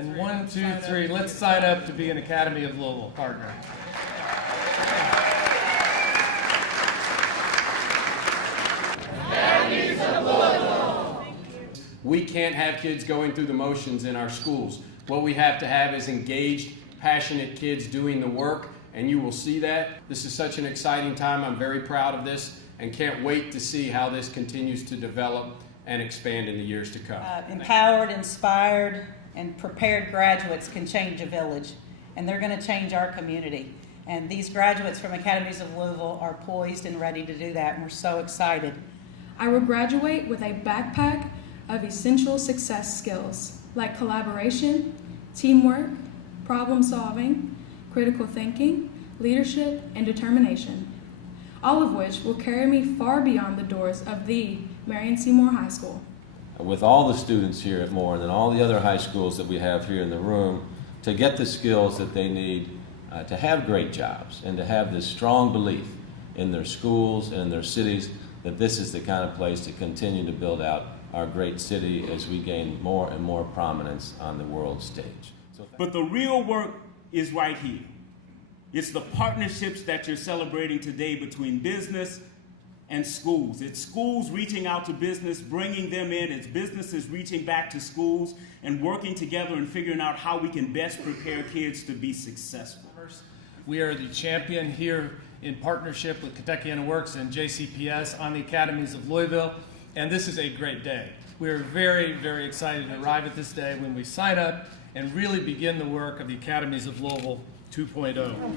And 1, 2, 3, let's sign up to be an Academy of Louisville partner. Academies of Louisville. We can't have kids going through the motions in our schools. What we have to have is engaged, passionate kids doing the work, and you will see that. This is such an exciting time. I'm very proud of this and can't wait to see how this continues to develop and expand in the years to come. Empowered, inspired, and prepared graduates can change a village, and they're going to change our community. And these graduates from Academies of Louisville are poised and ready to do that, and we're so excited. I will graduate with a backpack of essential success skills like collaboration, teamwork, problem solving, critical thinking, leadership, and determination, all of which will carry me far beyond the doors of the Marion Seymour High School. With all the students here at Moore and all the other high schools that we have here in the room, to get the skills that they need to have great jobs and to have this strong belief in their schools and in their cities that this is the kind of place to continue to build out our great city as we gain more and more prominence on the world stage. But the real work is right here. It's the partnerships that you're celebrating today between business and schools. It's schools reaching out to business, bringing them in. It's businesses reaching back to schools and working together and figuring out how we can best prepare kids to be successful. We are the champion here in partnership with Kentuckiana Works and JCPS on the Academies of Louisville, and this is a great day. We are very, very excited to arrive at this day when we sign up and really begin the work of the Academies of Louisville 2.0.